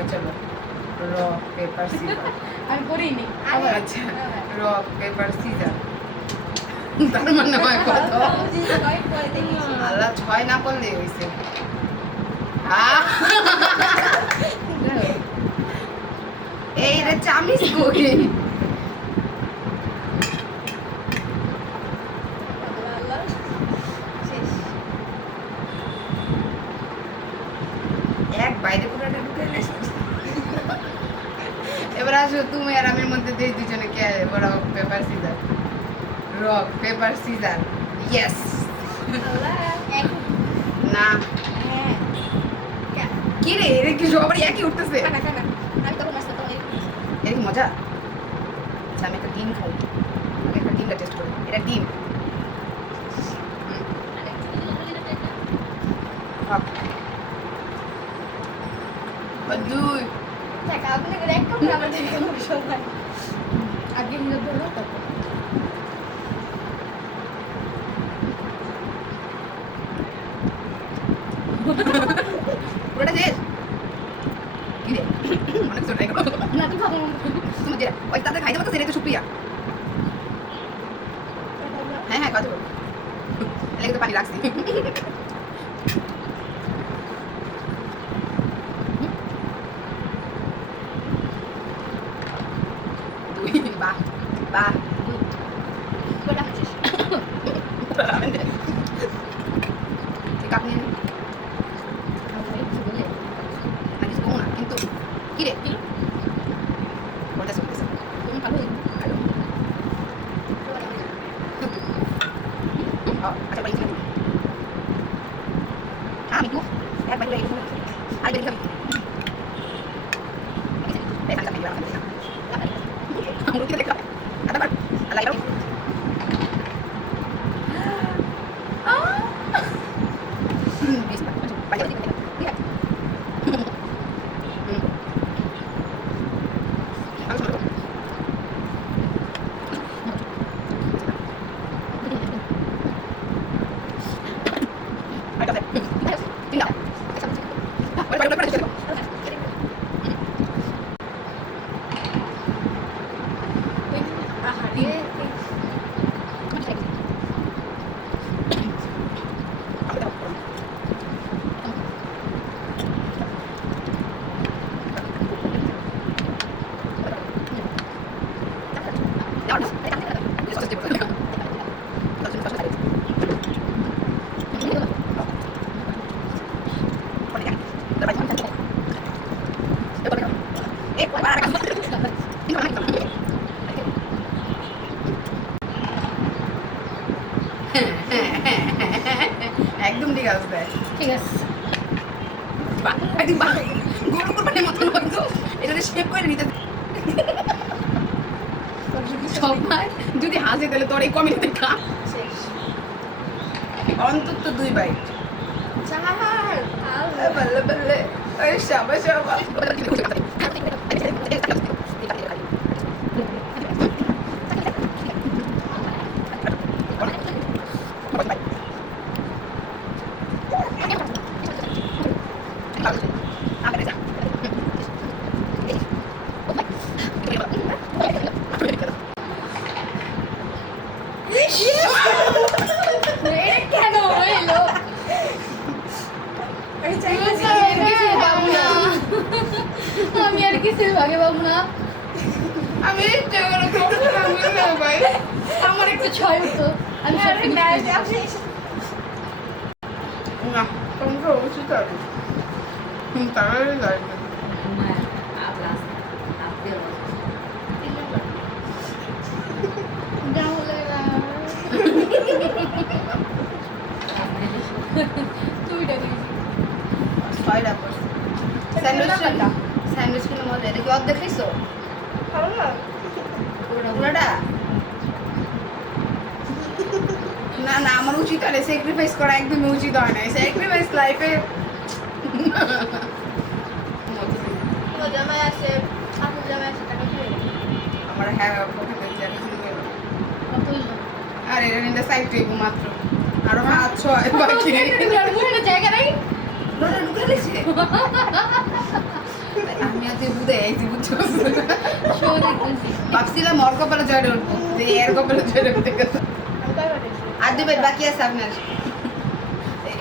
এবার চলো rock paper caesar. আমি করিনি আচ্ছা রক পেপার সিজার তার মানে হয় কত? আল্লাহ 6 না করলেই হয়েছে। এই রে চামিস কই? এক বাইরে পুরোটা ঢুকে গেছে। এবার আসো তুমি আর আমির মধ্যে দিয়ে দুজনে কে rock paper scissor. Rock paper scissor yes. না কি রে এর কি সবার একই উঠতেছে? এর কি মজা? আচ্ছা আমি একটা ডিম খাই, আমি একটা ডিমটা টেস্ট করি। এটা ডিম দুই আগে নিজে ধরো তারপর পুরোটা শেষ কি রে? অনেক ছোট এগুলো না তুমি খাবো তুমি যেটা ওই তাদের খাইতে পারতো সেটা একটু সুপ্রিয়া। হ্যাঁ হ্যাঁ কথা বল, এলাকা তো পানি রাখছি। দুই বাহ বাহ ঠিক আপনি না কিছু কমো না কিন্তু কি রে কি বলতে চলতেছে তুমি ভালো ভালো আচ্ছা বাড়ি চলে আমি তো একবার করে এরকম আর দেখি খাবি দেখা যাবে এবার আমরা কি দেখা আবার আল্লাহ ইরো বিশ বাজে ঠিক আছে একদম ঠিক আছে ঠিক আছে গরু কোরবানির মতন হয়তো এটা শেপ করে নিতে সবাই যদি হাসে তাহলে তোর এই কমিটিতে খা অন্তত 2 বাইট বললে বললে ওই শাবা শাবা কেন হইলো আমি আর কিছু ভাগে পাবো না আমি ভাই আমার একটু ছয় হতো আমি সব না তোমরা উচিত আছে তাহলে যাই ছয়টা করছি স্যান্ডউইচ কিনে মজা এটা কি অর্ধেক খাইছো পুরোটা না না আমার উচিত হয় স্যাক্রিফাইস করা একদমই উচিত হয় না স্যাক্রিফাইস লাইফে আমার হ্যাঁ আর এটা নিতে সাইড টুকু মাত্র আরো 5-6 বাকি জায়গা নাই ঢুকে গেছে দেয় আইছি বুঝছো শো দেখতেছি ভাবছিলাম ওর কপালে জয় উঠবো যে এর কপালে জয় উঠতে গেছে আর 2 বেড বাকি আছে আপনার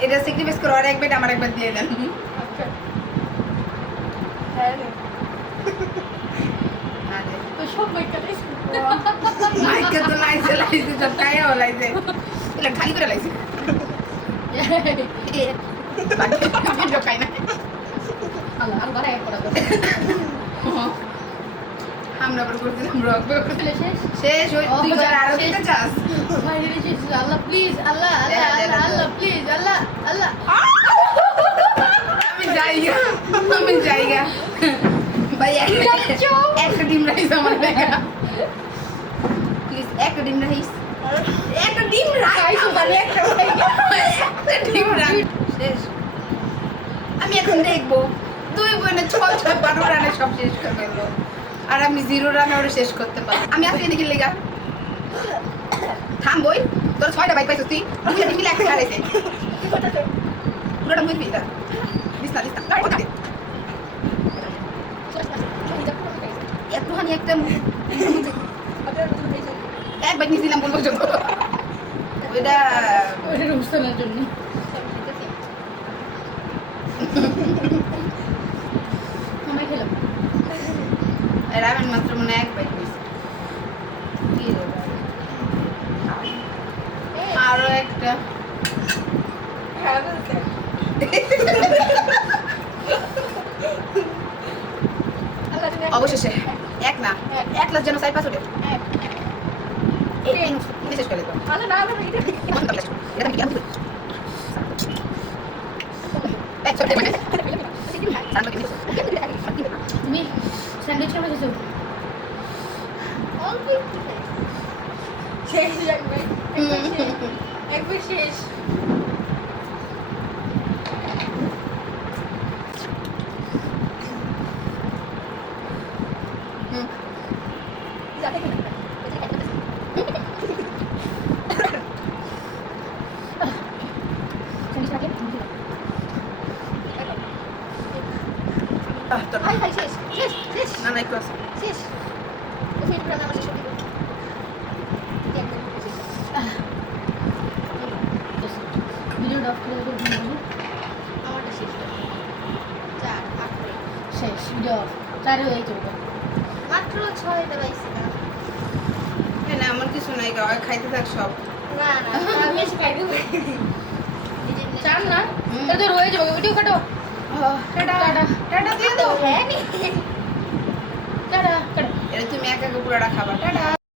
এটা স্যাক্রিফাইস করে আর 1 বেড আমার 1 বেড দিয়ে দেন তো সব মাইকা দিস মাইকে তো লাইছে লাইছে সব খাইও লাইছে এটা খালি করে লাইছে বাকি ভিডিও খাই না আল্লাহ আর বারে এক করা আমরা পরে করছিলাম রক তাহলে শেষ শেষ ওই তুই আর আরো দিতে চাস ফাইনালি শেষ আল্লাহ please Allah Allah Allah Allah please আল্লাহ আল্লাহ আমি জায়গা ভাই একটা ডিম রাইস আমার দেখা প্লিজ একটা ডিম রাইস একটা ডিম রাইস মানে একটা ডিম রাইস শেষ আমি এখন দেখবো 2 বনে 6 রানে সব শেষ করে ফেলবো আর আমি 0 রানে ওরা শেষ করতে পারি আমি আজকে দেখি লেগা থাম বই তোর 6টা বাইক পাইছিস তুই দুইটা মিলে একটা হারাইছে পুরোটা মুই পিতা দিস্তা কথা দে একটুখানি একটা এক বাইক নিয়েছিলাম বলবো জন্য ওইটা ওইটা রুস্তানের জন্য সময় খেলাম রামেন মাত্র মনে 1 বাইক নিয়েছি আরো একটা অবশেষে এক না 1 লাখ যেন 4-5 ওঠে শেষ করে দেবো তুমি স্যান্ডউইচ কেমন খেয়েছো শেষ একবার শেষ শেষ না না একটু আছে ভিডিও ডক করে শেষ ভিডিও 4 হয়ে যাবে মাত্র 6 দেবাইছি না না আমার কিছু নাই গা খাইতে থাক সব না আমি এসে খাইতে পারি চান না তাহলে তো রয়ে যাবে ভিডিও কাটো টাটা টাটা দিয়ে দাও হ্যাঁ নি টাটা টাটা এটা তুমি একা একা পুরোটা খাবা টাটা